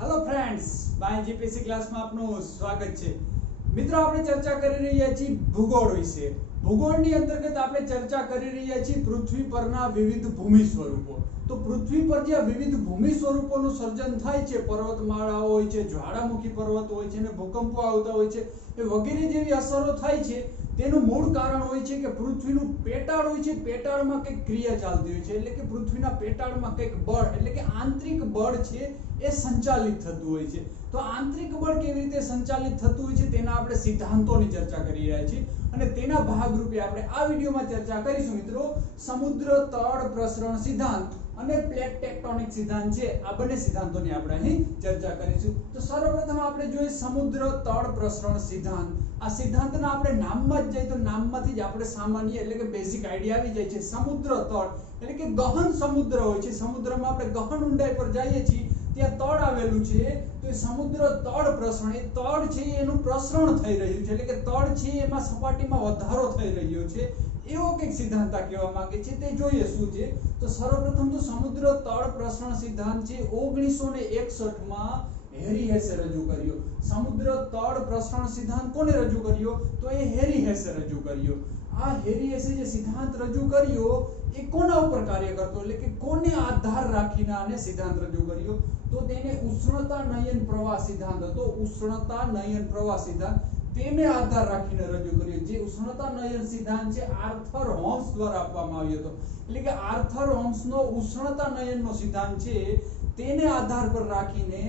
Hello friends, by GPC class में आपનું સ્વાગત છે। મિત્રો આપણે ચર્ચા કરી રહ્યા છીએ ભૂગોળ વિશે। ભૂગોળની અંતર્ગત આપણે ચર્ચા કરી રહ્યા છીએ પૃથ્વી પરના વિવિધ ભૂમિ સ્વરૂપો। તો પૃથ્વી પર જે વિવિધ ભૂમિ સ્વરૂપોનું સર્જન થાય છે, પર્વતમાળાઓ હોય છે, જ્વાળામુખી પર્વત હોય છે અને ભૂકંપો આવતા હોય છે, એ વગેરે જેવી અસરો થાય છે। તેનું મૂળ કારણ હોય છે કે પૃથ્વીનું પેટાળ હોય છે, પેટાળમાં કંઈક ક્રિયા ચાલતી હોય છે, એટલે કે પૃથ્વીના પેટાળમાં કંઈક બળ એટલે કે આંતરિક બળ છે એ સંચાલિત થતું હોય છે। તો આંતરિક બળ કેવી રીતે સંચાલિત થતું હોય છે તેના આપણે સિદ્ધાંતોની ચર્ચા કરી રહ્યા છીએ અને તેના ભાગરૂપે આપણે આ વિડિયોમાં ચર્ચા કરીશું મિત્રો સમુદ્ર તળ પ્રસરણ સિદ્ધાંત અને પ્લેટ ટેક્ટોનિક સિદ્ધાંત છે। આ બંને સિદ્ધાંતોની આપણે અહીં ચર્ચા કરીશું। તો સર્વપ્રથમ આપણે જોઈએ સમુદ્ર તળ પ્રસરણ સિદ્ધાંત। આ સિદ્ધાંતના આપણે નામમાં જ જઈએ તો નામમાંથી જ આપણે સામાન્ય એટલે કે બેઝિક આઈડિયા આવી જાય છે। સમુદ્ર તળ એટલે કે ગહન સમુદ્ર હોય છે, સમુદ્રમાં આપણે ગહન ઊંડાઈ પર જઈએ છીએ ત્યાં તળ આવેલું છે, તો એ સમુદ્ર તળ પ્રસરણ, એ તળ છે એનું પ્રસરણ થઈ રહ્યું છે એટલે કે તળ છે એમાં સપાટીમાં વધારો થઈ રહ્યો છે, એવો કંઈક સિદ્ધાંત કહેવા માંગે છે। તે જોઈએ શું છે। તો સર્વપ્રથમ તો સમુદ્ર તળ પ્રસરણ સિદ્ધાંત છે 1961 માં હેરી હેસે રજૂ કર્યો। સમુદ્ર તળ પ્રસરણ સિદ્ધાંત કોને રજૂ કર્યો? તો એ હેરી હેસે રજૂ કર્યો। આ હેરી હેસે જે સિદ્ધાંત રજૂ કર્યો એ કોના ઉપર કાર્ય કરતો એટલે કે કોને આધાર રાખીને આને સિદ્ધાંત રજૂ કર્યો? તો તેને ઉષ્ણતા નયન પ્રવાહ સિદ્ધાંત હતો। ઉષ્ણતા નયન પ્રવાહ સિદ્ધાંત તેને આધાર રાખીને રજૂ કર્યો। જે ઉષ્ણતા નયન સિદ્ધાંત છે આર્થર હોમ્સ દ્વારા આપવામાં આવ્યો હતો, એટલે કે આર્થર હોમ્સનો ઉષ્ણતા નયનનો સિદ્ધાંત છે તેને આધાર પર રાખીને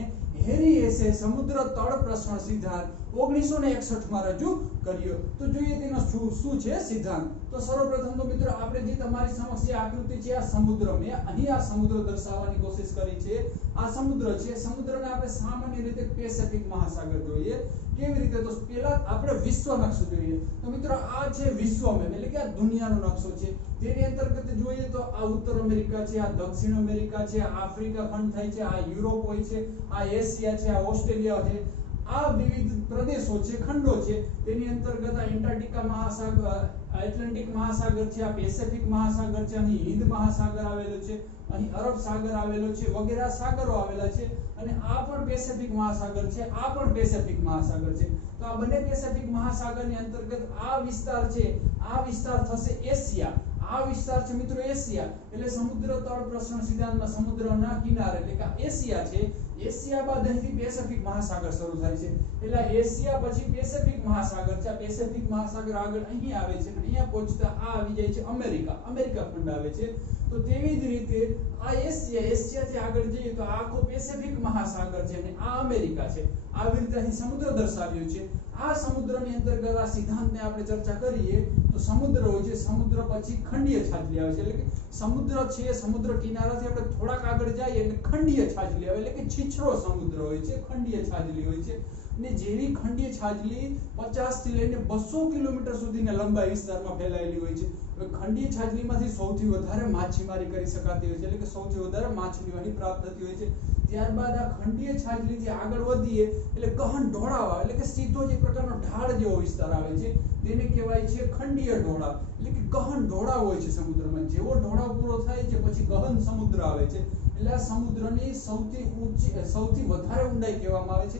હેરી હેસે સમુદ્ર તળ પ્રસરણ સિદ્ધાંત 1961 માં રજૂ કર્યો। તો જોઈએ તેનો શું છે સિદ્ધાંત। તો સર્વપ્રથમ તો મિત્રો આપણે જે તમારી સમક્ષ જે આકૃતિ છે આ સમુદ્ર મેં અહીં આ સમુદ્ર દર્શાવવાની કોશિશ કરી છે। આ સમુદ્ર છે, સમુદ્રને આપણે સામાન્ય રીતે પેસિફિક મહાસાગર જોઈએ। કેવી રીતે? તો પહેલા આપણે વિશ્વ નકશો જોઈએ। તો મિત્રો આ છે વિશ્વ મેપ એટલે કે આ દુનિયાનો નકશો છે। તેની અંતર્ગત જોઈએ તો આ ઉત્તર અમેરિકા છે, આ દક્ષિણ અમેરિકા છે, આફ્રિકા ખંડ થાય છે, આ યુરોપ હોય છે, આ એશિયા છે, આ ઓસ્ટ્રેલિયા છે, આ વિવિધ પ્રદેશો છે, ખંડો છે। તેની અંતર્ગત આ એન્ટાર્કટિકા મહાસાગર, એટલાન્ટિક મહાસાગર છે, આ પેસિફિક મહાસાગર છે, અહીં હિંદ મહાસાગર આવેલો છે, અહીં અરબ સાગર આવેલો છે, વગેરે સાગરો આવેલા છે અને આ પણ પેસિફિક મહાસાગર છે, આ પણ પેસિફિક મહાસાગર છે। તો આ બંને પેસિફિક મહાસાગરની અંતર્ગત આ વિસ્તાર છે, આ વિસ્તાર થશે એશિયા। આ વિસ્તાર છે મિત્રો એશિયા, એટલે સમુદ્ર તળ પ્રસરણ સિદ્ધાંતમાં સમુદ્રના કિનારે એટલે કે એશિયા છે, એશિયા બાદ અહીંથી પેસિફિક મહાસાગર શરૂ થાય છે, એટલે એશિયા પછી પેસિફિક મહાસાગર છે। આ પેસિફિક મહાસાગર આગળ અહીં આવે છે, અહીંયા પહોંચતા આ આવી જાય છે અમેરિકા, અમેરિકા ખંડ આવે છે। તો તેવી જ રીતે આ એશિયા, એશિયાથી આગળ જઈએ તો આ આખો પેસિફિક મહાસાગર છે અને આ અમેરિકા છે। આવી રીતે અહીં સમુદ્ર દર્શાવ્યો છે। આ સમુદ્રની અંતર્ગત આ સિદ્ધાંતને આપણે ચર્ચા કરીએ તો સમુદ્ર હોય છે, સમુદ્ર પછી ખંડીય છાજલી આવે છે, એટલે કે સમુદ્ર છે, સમુદ્ર કિનારાથી આપણે થોડાક આગળ જઈએ એટલે ખંડીય છાજલી આવે એટલે કે છીછરો સમુદ્ર હોય છે, ખંડીય છાજલી હોય છે। ને જેવી ખંડીય છાજલી 50 થી લઈને 200 કિલોમીટર સુધીના લંબાઈ વિસ્તારમાં ફેલાયેલી હોય છે। હવે ખંડીય છાજલીમાંથી સૌથી વધારે માછીમારી કરી શકાતી હોય છે, એટલે કે સૌથી વધારે માછલીઓ અહીં પ્રાપ્ત થતી હોય છે। ત્યારબાદ આ ખંડીય છાજલીથી આગળ વધીએ એટલે ગહન ઢોળાવ આવે એટલે કે સીધો જે પ્રકારનો ઢાળ જેવો વિસ્તાર આવે છે તેને કહેવાય છે ખંડીય ઢોળાવ, એટલે કે ગહન ઢોળાવ હોય છે સમુદ્રમાં। જેવો ઢોળાવ પૂરો થાય છે પછી ગહન સમુદ્ર આવે છે, એટલે આ સમુદ્રની સૌથી વધારે ઊંડાઈ કહેવામાં આવે છે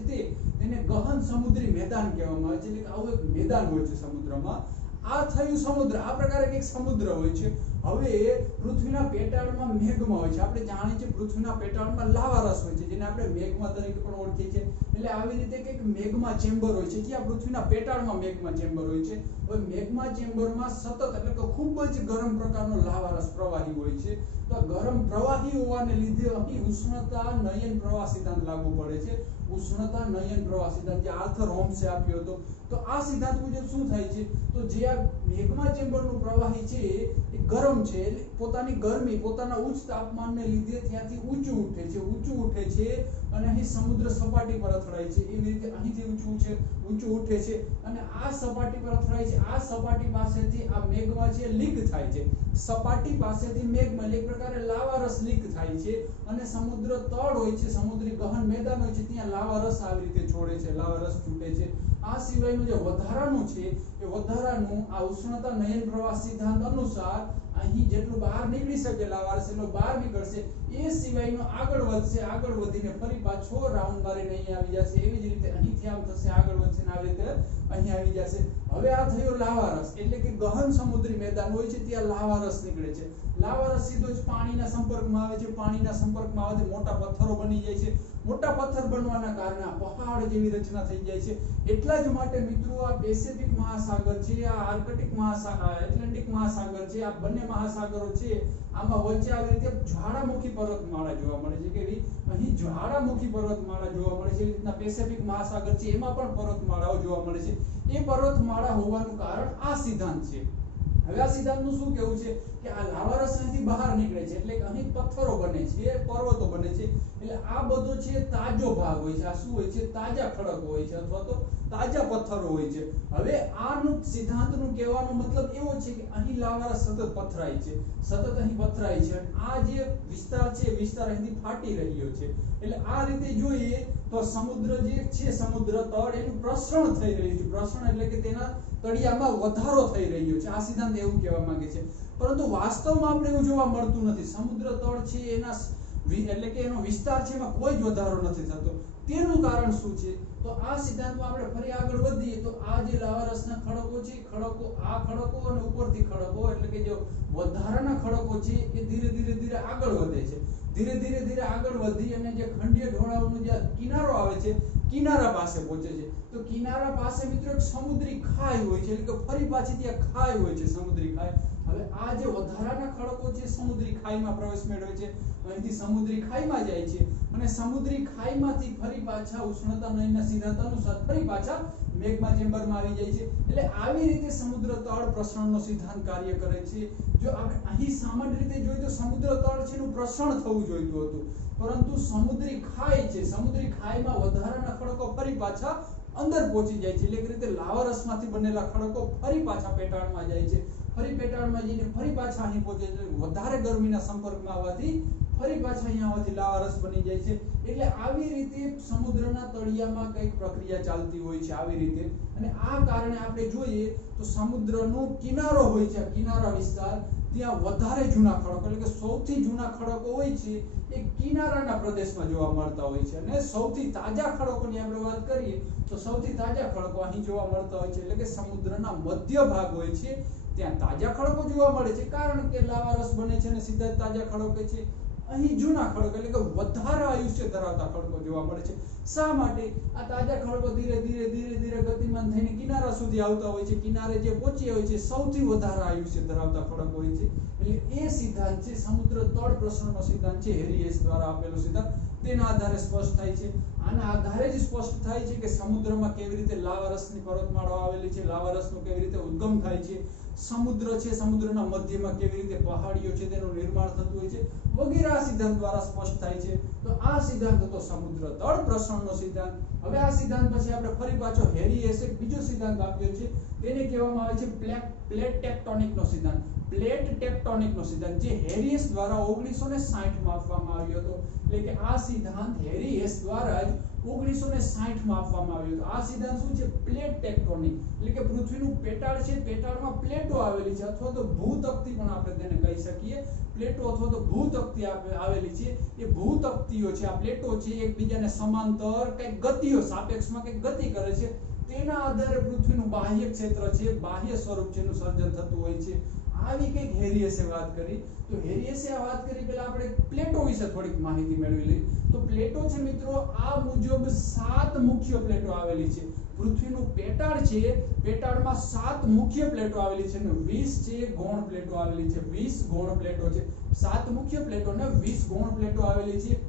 તેને ગહન સમુદ્રી મેદાન કહેવામાં આવે છે, એટલે કે આવું એક મેદાન હોય છે સમુદ્રમાં। આ થયું સમુદ્ર, આ પ્રકારે એક સમુદ્ર હોય છે। હવે પૃથ્વીના પેટાળમાં મેગ્મા હોય છે, આપણે જાણીએ છીએ પૃથ્વીના પેટાળમાં લાવારસ હોય છે જેને આપણે મેગ્મા તરીકે પણ ઓળખીએ છીએ, એટલે આવી રીતે એક મેગ્મા ચેમ્બર હોય છે જ્યાં પૃથ્વીના પેટાળમાં મેગ્મા ચેમ્બર હોય છે। હવે મેગ્મા ચેમ્બરમાં સતત એટલે કે ખૂબ જ ગરમ પ્રકારનો લાવારસ પ્રવાહી હોય છે। તો ગરમ પ્રવાહી હોવાને લીધે અહીં ઉષ્ણતા નયન પ્રવાહ સિદ્ધાંત લાગુ પડે છે। ઉષ્ણતા નયન પ્રવાહ સિદ્ધાંત જે આર્થર હોમ્સે આપ્યો હતો। તો આ સિદ્ધાંત મુજબ શું થાય છે? તો જે આ મેગ્મા ચેમ્બરનું પ્રવાહી છે એ ગરમ છે, એટલે પોતાની ગરમી, પોતાના ઉચ્ચ તાપમાનને લીધે ત્યાંથી ઊંચું ઉઠે છે અને અહીં સમુદ્ર સપાટી પર અથડાય છે। એવી રીતે અહીંથી ઊંચું ઉઠે છે અને આ સપાટી પર અથડાય છે। આ સપાટી પાસેથી આ મેગ્મા છે લીક થાય છે, સપાટી પાસેથી મેગ્મા એટલે એક પ્રકારે લાવારસ લીક થાય છે અને સમુદ્ર તળ હોય છે, સમુદ્રી ગહન મેદાન હોય છે ત્યાં લાવારસ આવી રીતે છોડે છે, લાવારસ છૂટે છે। આ સિવાયનું જે વધારાનું છે એ વધારાનું આ ઉષ્ણતા નયન પ્રવાહ સિદ્ધાંત અનુસાર અહીં જેટલું બહાર નીકળી શકે લાવારસ એટલું બહાર નીકળશે, એ સિવાયનો આગળ વધશે, આગળ વધીને ફરી પાછો રાઉન્ડ મારીને અહીં આવી જશે. એવી જ રીતે અહીંથી આમ થશે, આગળ વધશે ને આવી રીતે અહીં આવી જશે. હવે આ થયો લાવારસ, એટલે કે ગહન સમુદ્રી મેદાન હોય છે ત્યાં લાવારસ નીકળે છે. લાવારસ સીધો જ પાણીના સંપર્કમાં આવે છે. પાણીના સંપર્કમાં આવવાથી મોટા પથ્થરો બની જાય છે. મોટા પથ્થર બનવાના કારણે આ પહાડ જેવી રચના થઈ જાય છે. એટલા જ માટે મિત્રો આ પેસિફિક મહાસાગર છે, આ આર્કટિક મહાસાગર, એટલાન્ટિક મહાસાગર છે, આ બંને મહાસાગરો છે, આમાં વચ્ચે આવી રીતે જ્વાળામુખી પર્વતમાળા જોવા મળે છે. કે અહીં જ્વાળામુખી પર્વતમાળા જોવા મળે છે. એવી રીતના પેસિફિક મહાસાગર છે એમાં પણ પર્વતમાળાઓ જોવા મળે છે. એ પર્વતમાળા હોવાનું કારણ આ સિદ્ધાંત છે. હવે આ સિદ્ધાંતનું શું કહેવું છે કે આ લાવારસ અહીંથી બહાર નીકળે છે, એટલે કે અહીં પથ્થરો બને છે, પર્વતો બને છે. એટલે આ બધો છે તાજો ભાગ હોય છે. આ શું હોય છે? તાજા ખડકો હોય છે અથવા તો તાજા પથ્થરો હોય છે. હવે આનું સિદ્ધાંતનું કહેવાનો મતલબ એવો છે કે અહીં લાવારસ સતત પથરાય છે, સતત અહીં પથરાય છે. આ જે વિસ્તાર છે, વિસ્તાર અહીંથી ફાટી રહ્યો છે. એટલે આ રીતે જોઈએ તો સમુદ્ર જે છે, સમુદ્ર તળ એનું પ્રસરણ થઈ રહ્યું છે. પ્રસરણ એટલે કે તેના તળિયામાં વધારો થઈ રહ્યો છે. આ સિદ્ધાંત એવું કહેવા માંગે છે. પરંતુ વાસ્તવમાં આપણે એવું જોવા મળતું નથી. સમુદ્ર તળ છે એના એટલે કે એનો વિસ્તાર છે એમાં કોઈ જ વધારો નથી થતો. તેનું કારણ શું છે? તો આ સિદ્ધાંતમાં આપણે ફરી આગળ વધીએ તો આ જે લાવારસના ખડકો છે, ખડકો, આ ખડકો અને ઉપરથી ખડકો એટલે કે જે વધારાના ખડકો છે એ ધીરે ધીરે આગળ વધે છે. ધીરે આગળ વધી અને જે ખંડીય ઢોળાવનો જે કિનારો આવે છે, કિનારા પાસે પહોંચે છે. તો કિનારા પાસે મિત્રો એક સમુદ્રી ખાઈ હોય છે, એટલે કે ફરી પાછી ત્યાં ખાઈ હોય છે, સમુદ્રી ખાઈ. હવે આ જે વધારાના ખડકો છે સમુદ્રી ખાઈમાં પ્રવેશ મેળવે છે, અહીંથી સમુદ્રી ખાઈમાં જાય છે અને સમુદ્રી ખાઈમાંથી ફરી પાછા ઉષ્ણતાનયનના સિદ્ધાંત અનુસાર ફરી પાછા મેગ્મા ચેમ્બરમાં આવી જાય છે. એટલે આવી રીતે સમુદ્ર તળ પ્રસરણનો સિદ્ધાંત કાર્ય કરે છે. જો આપણે અહીં સામાન્ય રીતે જોઈએ તો સમુદ્ર તળ છે એનું પ્રસરણ થવું જોઈતું હતું, પરંતુ સમુદ્રી ખાઈ છે, સમુદ્રી ખાઈમાં વધારાના ખડકો ફરી પાછા અંદર પહોંચી જાય છે. એટલે કે રીતે લાવારસમાંથી બનેલા ખડકો ફરી પાછા પેટાળમાં જાય છે. ફરી પેટાળમાં જઈને ફરી પાછા અહીં પહોંચે છે. વધારે ગરમીના સંપર્કમાં આવવાથી ફરી પાછા અહીંયા આવવાથી લાવારસ બની જાય છે. એટલે આવી રીતે સમુદ્રના તળિયામાં કંઈક પ્રક્રિયા ચાલતી હોય છે આવી રીતે. અને આ કારણે આપણે જોઈએ તો સમુદ્રનો કિનારો હોય છે, કિનારા વિસ્તાર, ત્યાં વધારે જૂના ખડકો એટલે કે સૌથી જૂના ખડકો હોય છે એ કિનારાના પ્રદેશમાં જોવા મળતા હોય છે. અને સૌથી તાજા ખડકોની આપણે વાત કરીએ તો સૌથી તાજા ખડકો અહીં જોવા મળતા હોય છે. એટલે કે સમુદ્રના મધ્ય ભાગ હોય છે ત્યાં તાજા ખડકો જોવા મળે છે, કારણ કે લાવારસ બને છે અને સીધા તાજા ખડકો છે. અહીં જૂના ખડકો એટલે કે વધારે આયુષ્ય ધરાવતા ખડકો જોવા મળે છે. શા માટે? આ તાજા ખડકો ધીરે ગતિમાન થઈને કિનારા સુધી આવતા હોય છે. કિનારે જે પહોંચ્યા હોય છે સૌથી વધારે આયુષ્ય ધરાવતા ખડકો હોય છે. એટલે એ સિદ્ધાંત છે સમુદ્ર તળ પ્રસરણનો સિદ્ધાંત છે, હેરી હેસ દ્વારા આપેલો સિદ્ધાંત. તેના આધારે સ્પષ્ટ થાય છે. આના આધારે જ સ્પષ્ટ થાય છે કે સમુદ્રમાં કેવી રીતે લાવારસની પર્વતમાળાઓ આવેલી છે, લાવારસનો કેવી રીતે ઉદ્ગમ થાય છે, સમુદ્ર છે, સમુદ્રના મધ્યમાં કેવી રીતે પહાડીઓ છે તેનું નિર્માણ થતું હોય છે, વગેરે આ સિદ્ધાંત દ્વારા સ્પષ્ટ થાય છે. તો આ સિદ્ધાંત હતો સમુદ્ર તળ પ્રસરણનો સિદ્ધાંત. હવે આ સિદ્ધાંત પછી આપણે ફરી પાછો હેરી હેસે બીજો સિદ્ધાંત આપ્યો છે, તેને કહેવામાં આવે છે પ્લેટ ટેક્ટોનિકનો સિદ્ધાંત. પ્લેટ ટેક્ટોનિકનો સિદ્ધાંત જે હેરી હેસ દ્વારા 1960 માં આપવામાં આવ્યો હતો. એટલે કે આ સિદ્ધાંત હેરી હેસ દ્વારા જ 1960 માં આપવામાં આવ્યો હતો. આ સિદ્ધાંત શું છે? પ્લેટ ટેક્ટોનિક એટલે કે પૃથ્વીનું પેટાળ છે, પેટાળમાં પ્લેટો આવેલી છે અથવા તો ભૂતકતી પણ આપણે તેને કહી શકીએ. પ્લેટો અથવા તો ભૂતકતી આવેલી છે. એ ભૂતકતીઓ છે, આ પ્લેટો છે, એકબીજાને સમાંતર કંઈક ગતિઓ સાપેક્ષમાં કંઈક ગતિ કરે છે. તેના આધારે પૃથ્વીનું બાહ્ય ક્ષેત્ર છે, બાહ્ય સ્વરૂપ છે એનું સર્જન થતું હોય છે. આવી કંઈક હેરી હેસે વાત કરી. તો હેરી હેસે આ વાત કરી પહેલા આપણે પ્લેટો વિશે થોડીક માહિતી મેળવી લઈએ. તો પ્લેટો છે મિત્રો આ મુજબ 7 મુખ્ય પ્લેટો આવેલી છે. પૃથ્વીનું પેટાળ છે, પેટાળમાં 7 મુખ્ય પ્લેટો આવેલી છે અને 20 છે ગૌણ પ્લેટો આવેલી છે. 20 ગૌણ પ્લેટો છે. 7 મુખ્ય પ્લેટો અને 20 ગૌણ પ્લેટો આવેલી છે.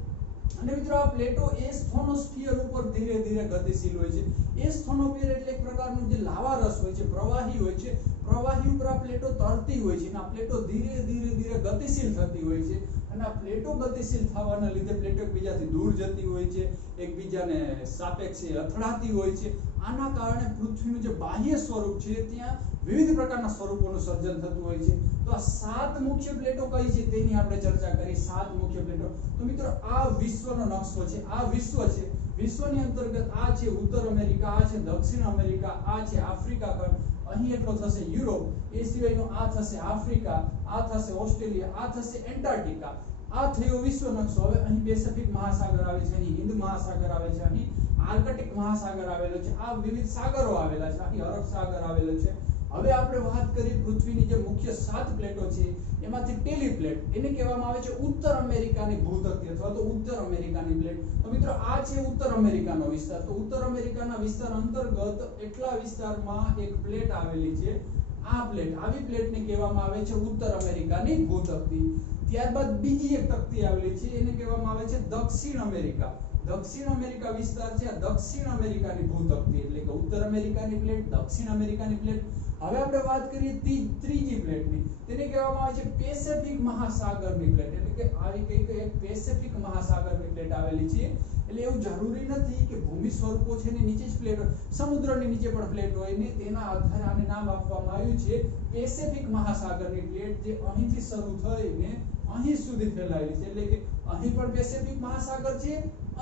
અને મિત્રો આ પ્લેટો એસ્થોનોસ્ફિયર ઉપર ધીરે ગતિશીલ હોય છે. એસ્થોનોસ્ફિયર એટલે એક પ્રકારનું જે લાવારસ હોય છે, પ્રવાહી હોય છે. પ્રવાહી ઉપર આ પ્લેટો તરતી હોય છે અને આ પ્લેટો ધીરે ગતિશીલ થતી હોય છે. અને આ પ્લેટો ગતિશીલ થવાના લીધે પ્લેટો એકબીજાથી દૂર જતી હોય છે, એકબીજાને સાપેક્ષે અથડાતી હોય છે. આના કારણે પૃથ્વીનું જે બાહ્ય સ્વરૂપ છે ત્યાં વિવિધ પ્રકારના સ્વરૂપોનું સર્જન થતું હોય છે. તો આ 7 મુખ્ય પ્લેટો કઈ છે તેની આપણે ચર્ચા કરી. 7 મુખ્ય પ્લેટો. તો મિત્રો આ વિશ્વનો નકશો છે. આ વિશ્વ છે. વિશ્વની અંતર્ગત આ છે ઉત્તર અમેરિકા, આ છે દક્ષિણ અમેરિકા, આ છે આફ્રિકા ખંડ, અહીં એટલો થશે યુરોપ, એ સિવાયનો આ થશે આફ્રિકા, આ થશે ઓસ્ટ્રેલિયા, આ થશે એન્ટાર્કટિકા. આ થયો વિશ્વ નકશો. હવે અહીં પેસિફિક મહાસાગર આવે છે, અહીં હિન્દ મહાસાગર આવે છે, અહીં આર્કટિક મહાસાગર આવેલો છે, આ વિવિધ સાગરો આવેલા છે, અહીં અરબ સાગર આવેલો છે. હવે આપણે વાત કરીએ પૃથ્વીની જે મુખ્ય 7 પ્લેટો છે એમાંથી પહેલી પ્લેટ, એને કહેવામાં આવે છે ઉત્તર અમેરિકાની ભૂતકતી અથવા તો ઉત્તર અમેરિકાની પ્લેટ. તો મિત્રો આ છે ઉત્તર અમેરિકાનો વિસ્તાર. તો ઉત્તર અમેરિકાના વિસ્તાર અંતર્ગત એટલા વિસ્તારમાં એક પ્લેટ આવેલી છે. આ પ્લેટ, આવી પ્લેટને કહેવામાં આવે છે ઉત્તર અમેરિકાની ભૂતકતી. ત્યારબાદ બીજી એક તકતી આવેલી છે, એને કહેવામાં આવે છે દક્ષિણ અમેરિકા. દક્ષિણ અમેરિકા વિસ્તાર છે આ દક્ષિણ અમેરિકાની ભૂતકતી, એટલે કે ઉત્તર અમેરિકાની પ્લેટ, દક્ષિણ અમેરિકાની પ્લેટ. હવે આપણે વાત કરીએ ત્રીજી પ્લેટની, તેને કહેવામાં આવે છે પેસિફિક મહાસાગરની પ્લેટ, એટલે કે આવી કઈ એક પેસિફિક મહાસાગરની પ્લેટ આવેલી છે. એટલે એવું જરૂરી નથી કે ભૂમિ સ્વરૂપો છે ને નીચે જ પ્લેટ હોય, સમુદ્રની નીચે પણ પ્લેટ હોય ને, તેના આધારે આને નામ આપવામાં આવ્યું છે પેસિફિક મહાસાગરની પ્લેટ, જે અહીંથી શરૂ થઈને અહીં સુધી ફેલાયેલી છે. એટલે કે અહીં પણ પેસિફિક મહાસાગર છે,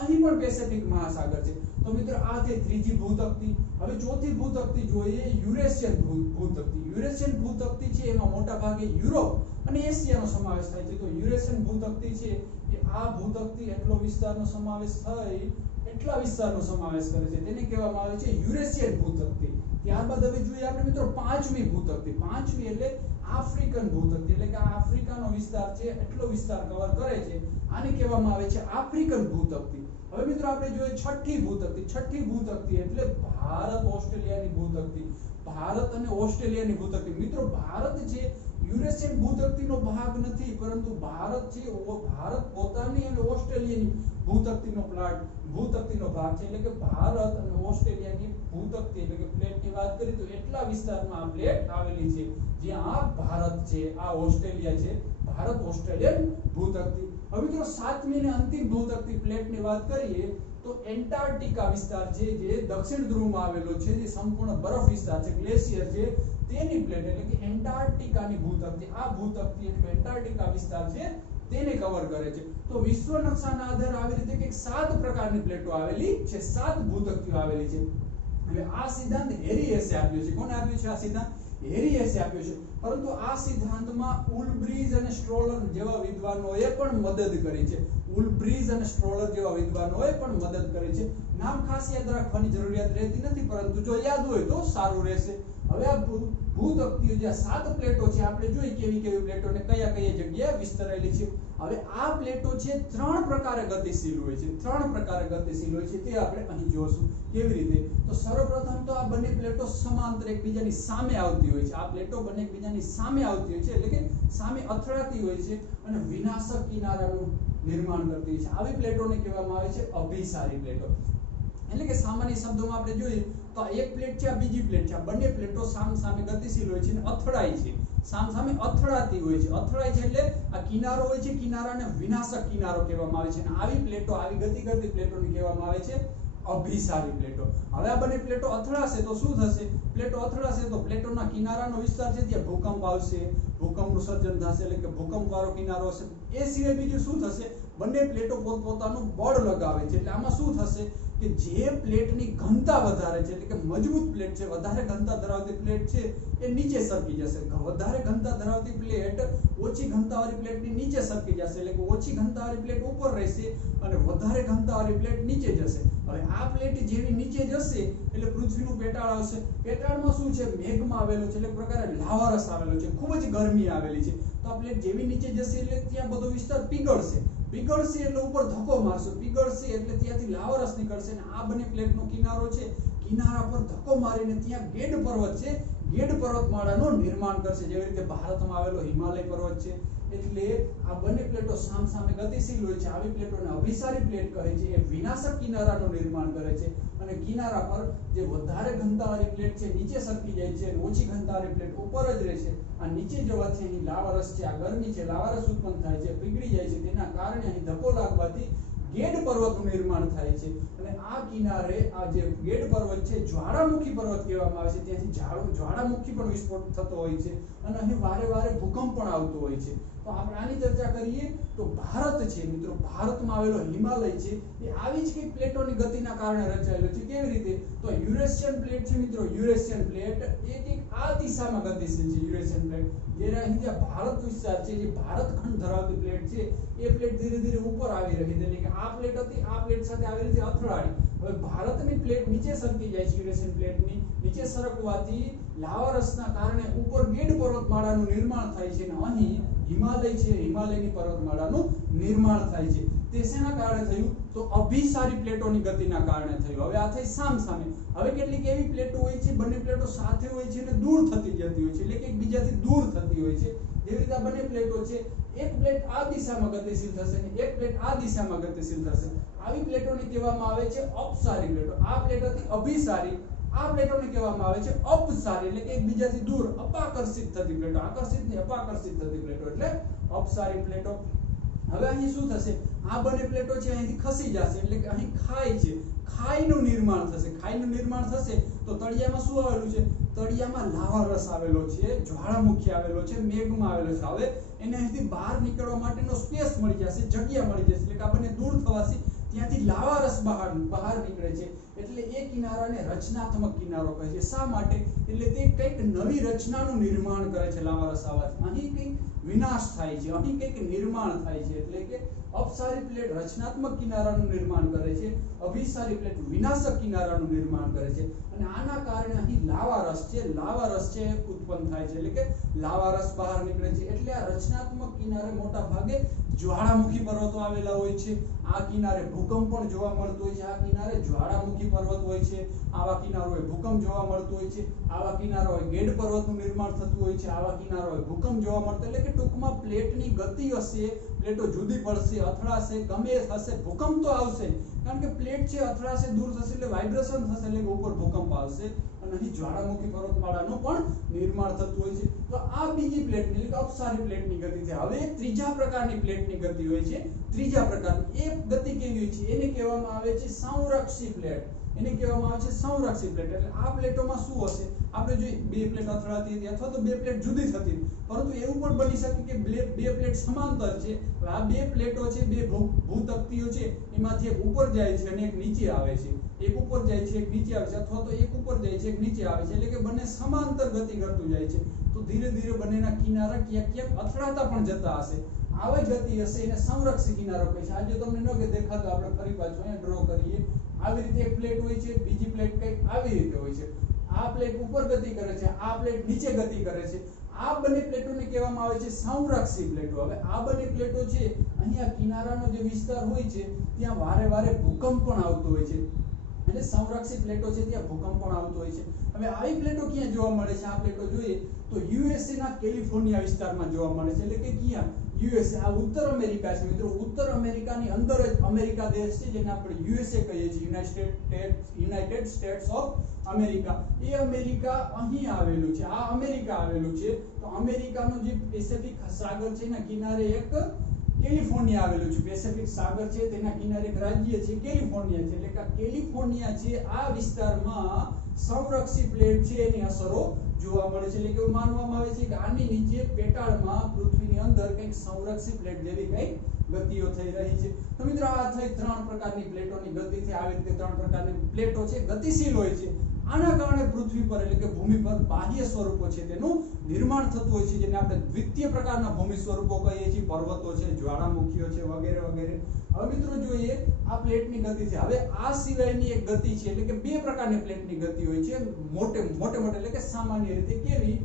અહીં પણ પેસિફિક મહાસાગર છે. તો મિત્રો આ થઈ ત્રીજી ભૂતકતી. હવે ચોથી ભૂતકતી જોઈએ યુરેશિયન ભૂતકતી. યુરેશિયન ભૂતકતી છે એમાં મોટા ભાગે યુરોપ અને એશિયાનો સમાવેશ થાય છે. તો યુરેશિયન ભૂતકતી છે એ આ ભૂતકતી એટલો વિસ્તારનો સમાવેશ થઈ એટલા વિસ્તારનો સમાવેશ કરે છે, તેને કહેવામાં આવે છે યુરેશિયન ભૂતકતી. ત્યારબાદ હવે જોઈએ આપણે મિત્રો પાંચમી ભૂતકતી. પાંચમી એટલે આફ્રિકન ભૂતકતી, એટલે કે આ આફ્રિકાનો વિસ્તાર છે એટલો વિસ્તાર કવર કરે છે, આને કહેવામાં આવે છે આફ્રિકન ભૂતકતી. હવે મિત્રો આપણે જોઈએ છઠ્ઠી ભૂતકતી. છઠ્ઠી ભૂતકતી એટલે ભારત ઓસ્ટ્રેલિયાની ભૂતકતી. ભારત અને ઓસ્ટ્રેલિયાની ભૂતકતી. મિત્રો ભારત છે યુરેશિયન ભૂતકતીનો ભાગ નથી, પરંતુ ભારત છે ભારત પોતાની અને ઓસ્ટ્રેલિયાની ભૂતકતીનો ભાગ છે. એટલે કે ભારત અને ઓસ્ટ્રેલિયાની ભૂતકતી એટલે કે પ્લેટની વાત કરીએ તો એટલા વિસ્તારમાં આ પ્લેટ આવેલી છે, જ્યાં આ ભારત છે, આ ઓસ્ટ્રેલિયા છે, ભારત ઓસ્ટ્રેલિયન ભૂતકતી. હવે મિત્રો સાતમી અને અંતિમ ભૂતકતી પ્લેટની વાત કરીએ તો એન્ટાર્કટિકા વિસ્તાર છે, જે દક્ષિણ ધ્રુવમાં આવેલો છે, જે સંપૂર્ણ બરફ વિસ્તાર છે, ગ્લેશિયર છે, તેની પ્લેટ એટલે કે એન્ટાર્કટિકાની ભૂતકતી. આ ભૂતકતી એટલે એન્ટાર્કટિકા વિસ્તાર છે તેને કવર કરે છે. તો વિશ્વ નકશાના આધારે આવી રીતે કંઈક 7 પ્રકારની પ્લેટો આવેલી છે, 7 ભૂતકતીઓ આવેલી છે. હવે આ સિદ્ધાંત હેરીએસે આપ્યો છે. કોને આપ્યો છે આ સિદ્ધાંત? હેરીએસે આપ્યો છે. પરંતુ આ સિદ્ધાંતમાં ઉલબ્રીજ અને સ્ટ્રોલર જેવા વિદ્વાનોએ પણ મદદ કરી છે. ઉલબ્રીજ અને સ્ટ્રોલર જેવા વિદ્વાનોએ પણ મદદ કરી છે. નામ ખાસ યાદ રાખવાની જરૂરિયાત રહેતી નથી, પરંતુ જો યાદ હોય તો સારું રહેશે. હવે આ ભૂતકતીઓ જે 7 પ્લેટો છે આપણે જોઈ કેવી પ્લેટો ને કયા જગ્યાએ વિસ્તરેલી છે. હવે આ પ્લેટો છે 3 પ્રકારે ગતિશીલ હોય છે. 3 પ્રકારે ગતિશીલ હોય છે, તે આપણે અહીં જોશું કેવી રીતે. તો સર્વપ્રથમ તો આ બંને પ્લેટો સમાંતર એકબીજાની સામે આવતી હોય છે. આ પ્લેટો બંને એકબીજાની સામે આવતી હોય છે, એટલે કે સામે અથડાતી હોય છે અને વિનાશક કિનારાનું નિર્માણ કરતી હોય છે. આવી પ્લેટોને કહેવામાં આવે છે અભિસારી પ્લેટો. એટલે કે સામાન્ય શબ્દોમાં આપણે જોઈએ તો આ એક પ્લેટ છે, આ બીજી પ્લેટ છે, આ બંને પ્લેટો સામે ગતિશીલ હોય છે અને અથડાય છે, સામે અથડાતી હોય છે. અથડાય છે એટલે આ કિનારો હોય છે, કિનારાને વિનાશક કિનારો કહેવામાં આવે છે. અને આવી પ્લેટો, આવી ગતિ કરતી પ્લેટોને કહેવામાં આવે છે અભિસારી પ્લેટો. હવે આ બંને પ્લેટો અથડાશે તો શું થશે? પ્લેટો અથડાશે તો પ્લેટોના કિનારાનો વિસ્તાર છે ત્યાં ભૂકંપ આવશે, ભૂકંપનું સર્જન થશે, એટલે કે ભૂકંપ વાળો કિનારો હશે. એ સિવાય બીજું શું થશે? બંને પ્લેટો પોતપોતાનું બળ લગાવે છે. એટલે આમાં શું થશે કે જે પ્લેટની ઘનતા વધારે છે, એટલે કે મજબૂત પ્લેટ છે, વધારે ઘનતા ધરાવતી પ્લેટ છે, એ નીચે સરકી જશે. વધારે ઘનતા ધરાવતી પ્લેટ ઓછી ઘનતાવાળી પ્લેટની નીચે સરકી જશે, એટલે કે ઓછી ઘનતાવાળી પ્લેટ ઉપર રહેશે અને વધારે ઘનતાવાળી પ્લેટ નીચે જશે. હવે આ પ્લેટ જેવી નીચે જશે એટલે પૃથ્વીનું પેટાળ આવશે. પેટાળમાં શું છે? મેગ્મા આવેલો છે, એટલે એક પ્રકારે લાવારસ આવેલો છે, ખૂબ જ ગરમી આવેલી છે. તો આ પ્લેટ જેવી નીચે જશે એટલે ત્યાં બધો વિસ્તાર પીગળશે એટલે ઉપર ધક્કો મારશે, પીગળશે એટલે ત્યાંથી લાવારસ નીકળશે અને આ બંને પ્લેટનો કિનારો છે, કિનારા પર ધક્કો મારીને ત્યાં ગેડ પર્વત છે, ગેડ પર્વતમાળાનું નિર્માણ કરશે. જેવી રીતે ભારતમાં આવેલો હિમાલય પર્વત છે. એટલે આ બંને પ્લેટો સામસામે ગતિશીલ હોય છે. આવી પ્લેટોને અભિસારી પ્લેટ કહે છે. એ વિનાશક કિનારાનું નિર્માણ કરે છે અને કિનારા પર જે વધારે ઘનતાવાળી પ્લેટ છે નીચે સરકી જાય છે અને ઓછી ઘનતાવાળી પ્લેટ ઉપર જ રહે છે. આ નીચે જવાથી અહીં લાવારસ છે, આ ગરમી છે, લાવારસ ઉત્પન્ન થાય છે, પીગળી જાય છે. તેના કારણે અહીં ધક્કો લાગવાથી ગેડ પર્વતનું નિર્માણ થાય છે અને આ કિનારે આ જે ગેડ પર્વત છે જ્વાળામુખી પર્વત કહેવામાં આવે છે. ત્યાંથી જ્વાળામુખી પણ વિસ્ફોટ થતો હોય છે અને અહીં વારે વારે ભૂકંપ પણ આવતો હોય છે. તો આપણે આની ચર્ચા કરીએ તો તો ભારત છે મિત્રો, ભારતમાં આવેલો હિમાલય છે એ આવી જ કંઈક પ્લેટોની ગતિના કારણે રચાયેલો છે. કેવી રીતે? તો યુરેશિયન પ્લેટ છે મિત્રો, યુરેશિયન પ્લેટ એ કંઈક આ દિશામાં ગતિશીલ છે. યુરેશિયન પ્લેટ જે અહીં જે ભારત વિસ્તાર છે, જે ભારત ખંડ ધરાવતી પ્લેટ છે, એ પ્લેટ ધીરે ધીરે ઉપર આવી રહી છે. એટલે કે આ પ્લેટ હતી, આ પ્લેટ સાથે આવી રીતે અથડાડી. હવે ભારતની પ્લેટ નીચે સરકી જાય છે. યુરેશિયન પ્લેટની નીચે સરકવાથી લાવારસના કારણે ઉપર ગેડ પર્વતમાળાનું નિર્માણ થાય છે અને અહીં હિમાલય છે, હિમાલયની પર્વતમાળાનું નિર્માણ થાય છે. તે શેના કારણે થયું? તો અભિસારી પ્લેટોની ગતિના કારણે થયું. હવે આ થઈ સામ સામે. હવે કેટલીક એવી પ્લેટો હોય છે, બંને પ્લેટો સાથે હોય છે અને દૂર થતી જતી હોય છે, એટલે કે એકબીજાથી દૂર થતી હોય છે. જેવી રીતે આ બંને પ્લેટો છે, એક પ્લેટ આ દિશામાં ગતિશીલ થશે અને એક પ્લેટ આ દિશામાં ગતિશીલ થશે. આવી પ્લેટોને કહેવામાં આવે છે અપસારી પ્લેટો. આ પ્લેટ હતી અભિસારી, આ પ્લેટોને કહેવામાં આવે છે અપસારી, એટલે કે એકબીજાથી દૂર અપાકર્ષિત થતી પ્લેટો. આકર્ષિત નહીં, અપાકર્ષિત થતી પ્લેટો એટલે અપસારી પ્લેટો. હવે અહીં શું થશે? આ બંને પ્લેટો છે અહીંથી ખસી જશે, એટલે કે અહીં ખાઈ છે, ખાઈનું નિર્માણ થશે. ખાઈનું નિર્માણ થશે તો તળિયામાં શું આવેલું છે? તળિયામાં લાવા રસ આવેલો છે, જ્વાળામુખી આવેલો છે, મેગ્મા આવેલો છે. હવે એને અહીંથી બહાર નીકળવા માટેનો સ્પેસ મળી જશે, જગ્યા મળી જશે, એટલે કે આ બંને દૂર થવાથી ત્યાંથી લાવા રસ બહાર નીકળે છે. એટલે એ કિનારાને રચનાત્મક કિનારો કહે છે. શા માટે? એટલે તે કંઈક નવી રચનાનું નિર્માણ કરે છે. લાવા રસ આવવાથી અહીં કંઈક વિનાશ થાય છે, અહીં કંઈક નિર્માણ થાય છે. એટલે કે અપસારી પ્લેટ રચનાત્મક કિનારાનું નિર્માણ કરે છે, અભિસારી પ્લેટ વિનાશક કિનારાનું નિર્માણ કરે છે. અને આના કારણે અહીં લાવા રસ છે, લાવા રસ છે ઉત્પન્ન થાય છે, એટલે કે લાવા રસ બહાર નીકળે છે. એટલે આ રચનાત્મક કિનારે મોટા ભાગે જ્વાળામુખી પર્વતો આવેલા હોય છે. આ કિનારે ભૂકંપ પણ જોવા મળતો હોય છે. આ કિનારે જ્વાળામુખી પર્વત હોય છે. આવા કિનારોએ ભૂકંપ જોવા મળતો હોય છે. આવા કિનારોએ ગેડ પર્વતનું નિર્માણ થતું હોય છે. આવા કિનારોએ ભૂકંપ જોવા મળતો, એટલે કે ટૂંકમાં પ્લેટની ગતિ હશે, પ્લેટો જુદી પડશે, અથડાશે, ગમે થશે, ભૂકંપ તો આવશે. કારણ કે પ્લેટ છે અથડાશે, દૂર થશે એટલે વાઇબ્રેશન થશે, એટલે કે ઉપર ભૂકંપ આવશે અને અહીં જ્વાળામુખી પર્વતમાળાનું પણ નિર્માણ થતું હોય છે. તો આ બીજી પ્લેટની, એટલે કે અપસારી પ્લેટની ગતિ છે. હવે ત્રીજા પ્રકારની પ્લેટની ગતિ હોય છે. ત્રીજા પ્રકારની એ ગતિ કેવી હોય છે? એને કહેવામાં આવે છે સંરક્ષી પ્લેટ. એને કહેવામાં આવે છે સંરક્ષી પ્લેટ. એટલે આ પ્લેટોમાં શું હશે? આપણે જોઈએ બે પ્લેટ અથડાતી હતી અથવા તો બે પ્લેટ જુદી થતી, પરંતુ એવું પણ બની શકે કે બે પ્લેટ સમાંતર છે. આ બે પ્લેટો છે, બે ભૂતકતીઓ છે, એમાંથી એક ઉપર જાય છે અને એક નીચે આવે છે. એક ઉપર જાય છે, એક નીચે આવે છે, અથવા તો એક ઉપર જાય છે, એક નીચે આવે છે, એટલે કે બંને સમાંતર ગતિ કરતું જાય છે. તો ધીરે ધીરે બંનેના કિનારા ક્યાંક ક્યાંક અથડાતા પણ જતા હશે. આવી ગતિ હશે એને સંરક્ષી કિનારો કહે છે. આજે તમને ન કે દેખાતો, આપણે ફરી પાછું અહીંયા ડ્રો કરીએ. આવી રીતે એક પ્લેટ હોય છે, બીજી પ્લેટ કંઈક આવી રીતે હોય છે. આ પ્લેટ ઉપર ગતિ કરે છે, આ પ્લેટ નીચે ગતિ કરે છે. આ બંને પ્લેટોને કહેવામાં આવે છે સંરક્ષી પ્લેટો. હવે આ બંને પ્લેટો છે, અહીંયા કિનારાનો જે વિસ્તાર હોય છે ત્યાં વારે વારે ભૂકંપ પણ આવતો હોય છે. એટલે સંરક્ષિત પ્લેટો છે ત્યાં ભૂકંપ પણ આવતો હોય છે. હવે આવી પ્લેટો ક્યાં જોવા મળે છે? આ પ્લેટો જોઈએ તો યુએસએ ના કેલિફોર્નિયા વિસ્તારમાં જોવા મળે છે. એટલે કે ક્યાં? યુએસએ. આ ઉત્તર અમેરિકા છે મિત્રો. ઉત્તર અમેરિકાની અંદર જ અમેરિકા દેશ છે, જેને આપણે યુએસએ કહીએ છીએ, United states of America. A America અહીં આવેલું છે. આ અમેરિકા આવેલું છે. તો અમેરિકાનો જે પેસિફિક સાગર છે એના કિનારે એક કેલિફોર્નિયા આવેલું છે. પેસિફિક સાગર છે તેના કિનારે એક રાજ્ય છે કેલિફોર્નિયા છે. એટલે કે કેલિફોર્નિયા છે આ વિસ્તારમાં સંરક્ષી પ્લેટ છે એની અસરો જોવા મળે છે. એટલે કે એવું માનવામાં આવે છે કે આની નીચે પેટાળમાં પૃથ્વીની અંદર કંઈક સંરક્ષી પ્લેટ જેવી કંઈક ગતિઓ થઈ રહી છે. તો મિત્રો આ થઈ ત્રણ પ્રકારની પ્લેટોની ગતિ છે. આવી રીતે ત્રણ પ્રકારની પ્લેટો છે, ગતિશીલ હોય છે. આના કારણે પૃથ્વી પર, એટલે કે ભૂમિ પર બાહ્ય સ્વરૂપો છે તેનું નિર્માણ થતું હોય છે, જેને આપણે દ્વિતીય પ્રકારના ભૂમિ સ્વરૂપો કહીએ છીએ. પર્વતો છે, જ્વાળામુખીઓ છે, વગેરે વગેરે. હવે મિત્રો જોઈએ આ પ્લેટની ગતિ છે. હવે આ સિવાયની એક ગતિ છે, એટલે કે બે પ્રકારની પ્લેટની ગતિ હોય છે મોટે એટલે કે સામાન્ય રીતે. કેવી?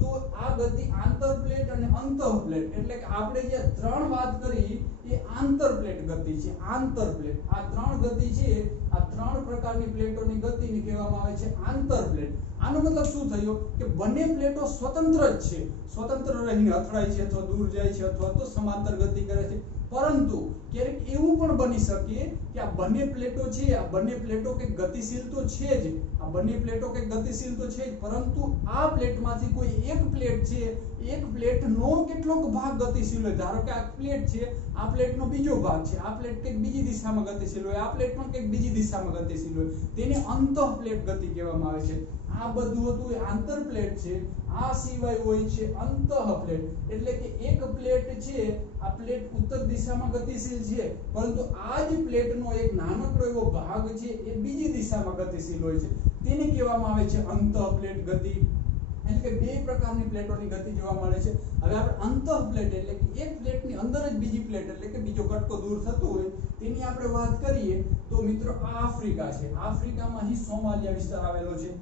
તો આ ગતિ આંતર પ્લેટ અને અંતઃ પ્લેટ. એટલે કે આપણે જે ત્રણ વાત કરી એ આંતર પ્લેટ ગતિ છે. આંતર પ્લેટ, આ ત્રણ ગતિ છે, આ ત્રણ પ્રકારની પ્લેટોની ગતિને કહેવામાં આવે છે આંતર પ્લેટ. આનો મતલબ શું થયો કે બંને પ્લેટો સ્વતંત્ર જ છે, સ્વતંત્ર રહીને અથડાય છે અથવા દૂર જાય છે અથવા તો સમાંતર ગતિ કરે છે, પરંતુ ક્યારેક એવું પણ બની શકે કે આ બંને પ્લેટો છે, આ બંને પ્લેટો કે ગતિશીલ તો છે જ, આ બંને પ્લેટો કે ગતિશીલ તો છે જ, પરંતુ આ પ્લેટમાંથી કોઈ એક પ્લેટ છે, એક પ્લેટનો કેટલોક ભાગ ગતિશીલ હોય. ધારો કે આ પ્લેટ છે, આ પ્લેટનો બીજો ભાગ છે, આ પ્લેટ કંઈક બીજી દિશામાં ગતિશીલ હોય, આ પ્લેટ પણ કંઈક બીજી દિશામાં ગતિશીલ હોય, તેને અંતઃ પ્લેટ ગતિ કહેવામાં આવે છે. આ બધું હતું એ આંતર પ્લેટ છે. આ સિવાય હોય છે અંતઃ પ્લેટ, એટલે કે એક પ્લેટ છે, આ પ્લેટ ઉત્તર દિશામાં ગતિશીલ છે, પરંતુ આ જ પ્લેટનો એક નાનકડો એવો ભાગ છે એ બીજી દિશામાં ગતિશીલ હોય છે, તેને કહેવામાં આવે છે અંતઃ પ્લેટ ગતિ. એટલે કે બે પ્રકારની પ્લેટોની ગતિ જોવા મળે છે. હવે આપણે અંતઃ પ્લેટ એટલે કે એક પ્લેટની અંદર જ બીજી પ્લેટ એટલે કે બીજો કટકો દૂર થતો હોય તેની આપણે વાત કરીએ તો મિત્રો આ આફ્રિકા છે. આફ્રિકામાં અહીં સોમાલિયા વિસ્તાર આવેલો છે,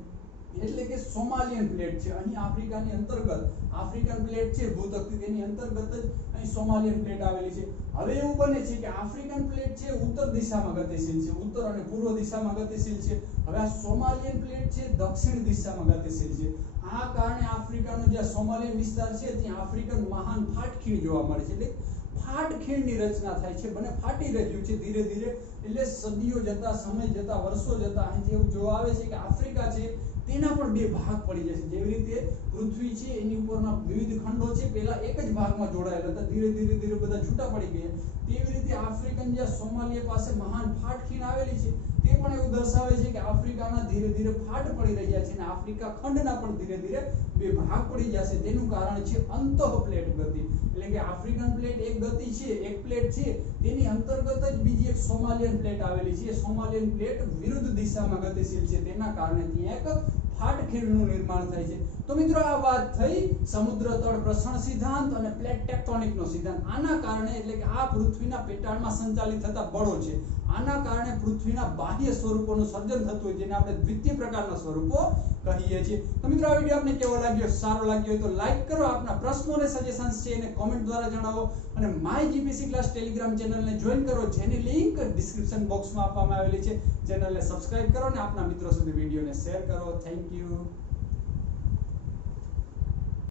એટલે કે સોમાલિયન પ્લેટ છે. અહીં આફ્રિકાની અંતર્ગત આફ્રિકન પ્લેટ છે ભૂતકથી, તેની અંતર્ગત જ અહીં સોમાલિયન પ્લેટ આવેલી છે. હવે એવું બને છે કે આફ્રિકન પ્લેટ છે ઉત્તર દિશામાં ગતિશીલ છે, ઉત્તર અને પૂર્વ દિશામાં ગતિશીલ છે. હવે આ સોમાલિયન પ્લેટ છે દક્ષિણ દિશામાં ગતિશીલ છે. આ કારણે આફ્રિકાનો જે સોમાલિયન વિસ્તાર છે ત્યાં આફ્રિકન મહાન ફાટખીણ જોવા મળે છે. એટલે ફાટખીણની રચના થાય છે, બને ફાટી રહ્યું છે ધીરે ધીરે. એટલે સદીઓ જતા, સમય જતા, વર્ષો જતા અહીં જેવું જોવા આવે છે કે આફ્રિકા છે તેના પણ બે ભાગ પડી જશે. જેવી રીતે પૃથ્વી છે એની ઉપરના વિવિધ ખંડો છે પહેલા એક જ ભાગમાં જોડાયેલા હતા, ધીરે ધીરે બધા છૂટા પડી ગયા, તેવી રીતે આફ્રિકન જે સોમાલિયા પાસે મહાન ફાટખીણ આવેલી છે તે પણ એવું દર્શાવે છે કે આફ્રિકાના ધીરે ધીરે ફાટ પડી રહ્યા છે અને આફ્રિકા ખંડના પણ ધીરે ધીરે બે ભાગ પડી જશે. તેનું કારણ છે અંતઃ પ્લેટ ગતિ. એટલે કે આફ્રિકન પ્લેટ એક ગતિ છે, એક પ્લેટ છે, તેની અંતર્ગત જ બીજી એક સોમાલિયન પ્લેટ આવેલી છે. સોમાલિયન પ્લેટ વિરુદ્ધ દિશામાં ગતિશીલ છે, તેના કારણે ત્યાં એક ફાટખીણનું નિર્માણ થાય છે. તો મિત્રો આ વાત થઈ સમુદ્ર તળ પ્રસરણ સિદ્ધાંત અને પ્લેટ ટેક્ટોનિકનો સિદ્ધાંત. આના કારણે એટલે કે આ પૃથ્વીના પેટાળમાં સંચાલિત થતા બળો છે, આના કારણે પૃથ્વીના બાહ્ય સ્વરૂપોનું સર્જન થતું હોય જેને આપણે દ્વિતીય પ્રકારના સ્વરૂપો કહીએ છીએ. તો મિત્રો આ વિડિયો આપને કેવો લાગ્યો? સારો લાગ્યો હોય તો લાઈક કરો, આપના પ્રશ્નો અને સજેશન્સ છે એને કોમેન્ટ દ્વારા જણાવો અને માય જીપીસી ક્લાસ ટેલિગ્રામ ચેનલને જોઈન કરો, જેની લિંક ડિસ્ક્રિપ્શન બોક્સમાં આપવામાં આવેલી છે. ચેનલને સબસ્ક્રાઇબ કરો અને આપના મિત્રો સુધી વિડિયોને શેર કરો. Thank you.